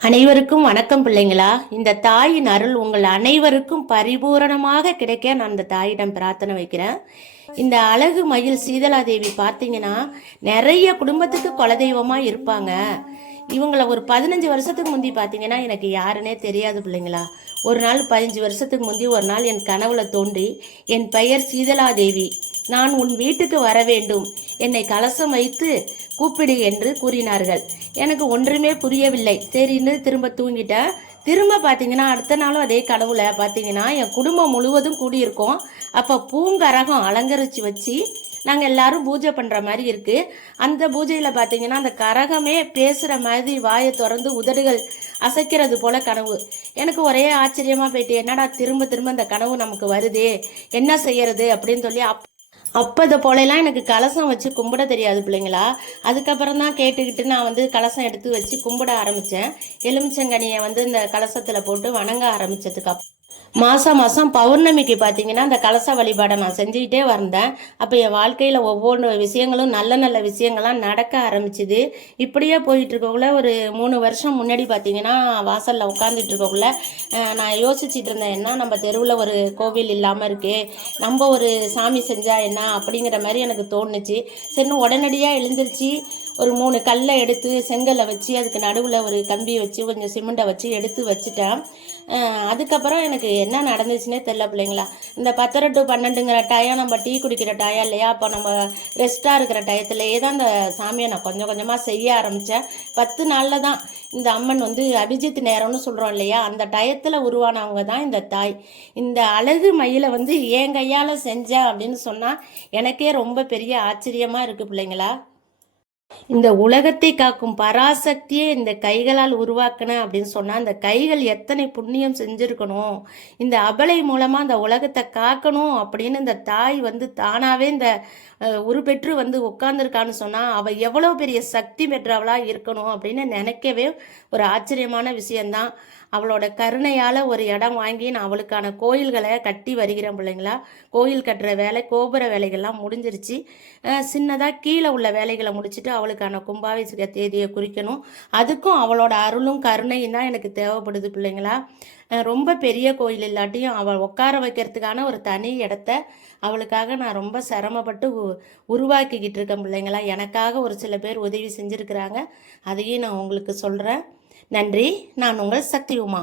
அனைவருக்கும் வணக்கம் பிள்ளைங்களா. இந்த தாயின் அருள் உங்கள் அனைவருக்கும் பரிபூரணமாக கிடைக்க நான் இந்த தாயிடம் பிரார்த்தனை வைக்கிறேன். இந்த அழகு மயில் சீதலாதேவி பார்த்தீங்கன்னா நிறைய குடும்பத்துக்கு குலதெய்வமா இருப்பாங்க. இவங்கள ஒரு 15 வருஷத்துக்கு முந்தி பார்த்தீங்கன்னா எனக்கு யாருன்னே தெரியாது பிள்ளைங்களா. ஒரு நாள் 15 வருஷத்துக்கு முந்தி ஒரு நாள் என் கனவுல தோன்றி, என் பெயர் சீதலாதேவி, நான் உன் வீட்டுக்கு வர வேண்டும், என்னை கலசம் வைத்து கூப்பிடு என்று கூறினார்கள். எனக்கு ஒன்றுமே புரியவில்லை. சரின்னு திரும்ப தூங்கிட்டேன். திரும்ப பார்த்தீங்கன்னா அடுத்த நாளும் அதே கனவுல பார்த்தீங்கன்னா என் குடும்பம் முழுவதும் கூடியிருக்கோம். அப்போ பூங்கரகம் அலங்கரித்து வச்சு நாங்கள் எல்லாரும் பூஜை பண்ணுற மாதிரி இருக்குது. அந்த பூஜையில் பார்த்தீங்கன்னா அந்த கரகமே பேசுகிற மாதிரி வாயை திறந்து உதடுகள் அசைக்கிறது போல கனவு. எனக்கு ஒரே ஆச்சரியமாக போயிட்டு, என்னடா திரும்ப திரும்ப அந்த கனவு நமக்கு வருதே, என்ன செய்யறது அப்படின்னு சொல்லி அப்போதை போலலாம் எனக்கு கலசம் வச்சு கும்பிட தெரியாது பிள்ளைங்களா. அதுக்கப்புறம் தான் கேட்டுக்கிட்டு நான் வந்து கலசம் எடுத்து வச்சு கும்பிட ஆரம்பித்தேன். எலுமிச்சங்கனியை வந்து இந்த கலசத்தில் போட்டு வணங்க ஆரம்பித்ததுக்கு மாதம் மாதம் பௌர்ணமிக்கு பார்த்தீங்கன்னா அந்த கலச வழிபாடை நான் செஞ்சுக்கிட்டே வந்தேன். அப்போ என் வாழ்க்கையில் ஒவ்வொரு விஷயங்களும் நல்ல நல்ல விஷயங்கள்லாம் நடக்க ஆரம்பிச்சுது. இப்படியே போயிட்டு இருக்கக்குள்ள ஒரு 3 வருஷம் முன்னாடி பார்த்தீங்கன்னா வாசலில் உட்காந்துட்டு இருக்கக்குள்ள நான் யோசிச்சுட்டு இருந்தேன், என்ன நம்ம தெருவில் ஒரு கோவில் இல்லாமல் இருக்கே, நம்ம ஒரு சாமி செஞ்சா என்ன அப்படிங்கிற மாதிரி எனக்கு தோணுச்சு. சரின்னு உடனடியாக எழுந்திரிச்சு ஒரு 3 கல்லை எடுத்து செங்கலை வச்சு அதுக்கு நடுவில் ஒரு கம்பி வச்சு கொஞ்சம் சிமெண்ட்டை வச்சு எடுத்து வச்சுட்டேன். அதுக்கப்புறம் எனக்கு என்ன நடந்துச்சுன்னே தெரில பிள்ளைங்களா. இந்த 10 to 12ங்கிற டயம் நம்ம டீ குடிக்கிற டயம் இல்லையா, அப்போ நம்ம ரெஸ்ட்டாக இருக்கிற டயத்துலேயே தான் இந்த சாமியை நான் கொஞ்சம் கொஞ்சமாக செய்ய ஆரம்பித்தேன். 10 நாளில் தான் இந்த அம்மன் வந்து அபிஜித் நேரம்னு சொல்கிறோம் இல்லையா, அந்த டயத்தில் உருவானவங்க தான் இந்த தாய். இந்த அழகு மயிலை வந்து என் கையால் செஞ்சேன் அப்படின்னு சொன்னால் எனக்கே ரொம்ப பெரிய ஆச்சரியமாக இருக்குது பிள்ளைங்களா. இந்த உலகத்தை காக்கும் பராசக்தியே இந்த கைகளால் உருவாக்கின அப்படின்னு சொன்னால் அந்த கைகள் எத்தனை புண்ணியம் செஞ்சுருக்கணும். இந்த அபலை மூலமாக அந்த உலகத்தை காக்கணும் அப்படின்னு இந்த தாய் வந்து தானாகவே இந்த உருப்பெற்று வந்து உட்கார்ந்துருக்கான்னு சொன்னால் அவள் எவ்வளோ பெரிய சக்தி பெற்றவளாக இருக்கணும் அப்படின்னு நினைக்கவே ஒரு ஆச்சரியமான விஷயந்தான். அவளோட கருணையால் ஒரு இடம் வாங்கி நான் அவளுக்கான கோயில்களை கட்டி வருகிறேன் பிள்ளைங்களா. கோயில் கட்டுற வேலை, கோபுர வேலைகள்லாம் முடிஞ்சிருச்சு. சின்னதாக கீழே உள்ள வேலைகளை முடிச்சுட்டு அவளுக்கான கும்பாபிஷேக தேதியை குறிக்கணும். அதுக்கும் அவளோட அருளும் கருணையும் தான் எனக்கு தேவைப்படுது பிள்ளைங்களா. ரொம்ப பெரிய கோயில் இல்லாட்டியும் அவள் உட்கார வைக்கிறதுக்கான ஒரு தனி இடத்த அவளுக்காக நான் ரொம்ப சிரமப்பட்டு உருவாக்கிக்கிட்டு இருக்கேன் பிள்ளைங்களா. எனக்காக ஒரு சில பேர் உதவி செஞ்சுருக்கிறாங்க. அதையும் நான் உங்களுக்கு சொல்கிறேன். நன்றி. நான் உங்கள் சக்தி உமா.